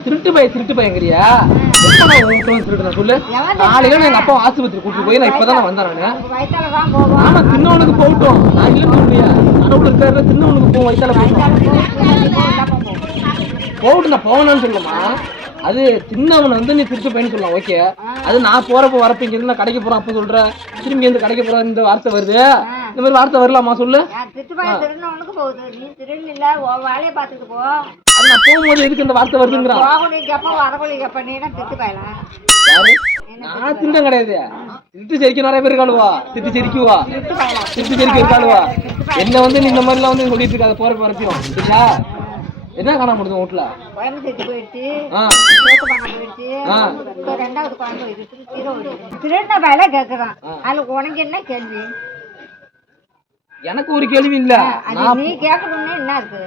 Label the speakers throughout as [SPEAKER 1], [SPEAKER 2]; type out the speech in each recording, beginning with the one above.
[SPEAKER 1] திருட்டு பைய திருட்டு பையங்கிறியா? எப்ப நான் உன்கிட்ட வந்து திருடுறேன் சொல்லு? நாளைக்கு நான் எங்க அப்பா ஆஸ்பத்திரி கூட்டிட்டு போய் நான் இப்பதான் வந்தேன் நானு.
[SPEAKER 2] வயிற்றால தான் போவோம்
[SPEAKER 1] ஆமா தின்னவனுக்கு போகட்டும். நான் இல்லைன்னு சொல்றியா கடவுள் இருக்காரு தின்னவனுக்கு போ வயித்தால போகட்டும் போகட்டும் நான் போகணும்னு சொல்லமா? அது தின்னவன் வந்து நீ திருட்டு பையன் சொல்லலாம் ஓகே. அது நான் போறப்ப வரப்ப நான் கடைக்கு போறேன் அப்ப சொல்ற திரும்பி இருந்து கடைக்கு போறேன் இந்த வார்த்தை வருது. இந்த மாதிரி வார்த்தை வரலாமா சொல்லு?
[SPEAKER 2] போகுது. நீ திருடு இல்ல உன் வேலையை பார்த்துட்டு போ.
[SPEAKER 1] அது நான் போகும்போது எதுக்கு இந்த வார்த்தை வருதுங்கிறான்
[SPEAKER 2] போகணும் கேப்ப வரக்கூடிய கேப்ப நீ திருட்டு பாயலாம்
[SPEAKER 1] நான் திண்டம் கிடையாது. திருட்டு செரிக்க நிறைய பேர் இருக்காளுவா? திருட்டு செரிக்குவா?
[SPEAKER 2] திருட்டு
[SPEAKER 1] செரிக்க இருக்காளுவா? என்ன வந்து நீ இந்த மாதிரிலாம் வந்து சொல்லிட்டு இருக்காத போற வரப்பிடும் சரியா என்ன காணாம முடியும் வீட்டுல?
[SPEAKER 2] செத்து போயிடுச்சு. ரெண்டாவது திருடின வேலை கேட்கறான் அதுல உனக்கு என்ன கேள்வி?
[SPEAKER 1] எனக்கு ஒரு கேள்வி இல்ல.
[SPEAKER 2] அது நீ கேட்கணும்னு என்ன இருக்கு?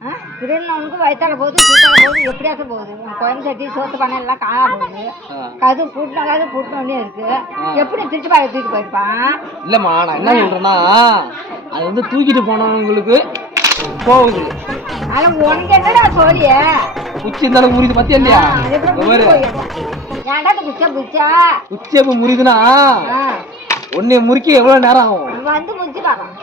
[SPEAKER 2] ஆ? திருடினவனுக்கு வயிற்றால போகுது சூத்தால போகுது எப்படியாவது போகுது. குழம்பு சட்டி சோத்து பண்ண எல்லாம் காணாம போகுது. கது பூட்டின கது பூட்டினோடனே இருக்கு. எப்படி திருட்டு பாய தூக்கிட்டு போயிருப்பான்
[SPEAKER 1] இல்லம்மா நான் என்ன சொல்றேன்னா அது வந்து தூக்கிட்டு போனவங்களுக்கு போகுது
[SPEAKER 2] ஆனா உனக்கு என்னடா சோழிய
[SPEAKER 1] உச்சி இருந்தாலும் முறிது பத்தியா இல்லையா?
[SPEAKER 2] ஏன்டா குச்சா குச்சா?
[SPEAKER 1] உச்சி எப்ப முறிதுன்னா. உன்னை முறிக்க எவ்வளவு நேரம் ஆகும்?
[SPEAKER 2] வந்து முடிச்சு பாக்கலாம்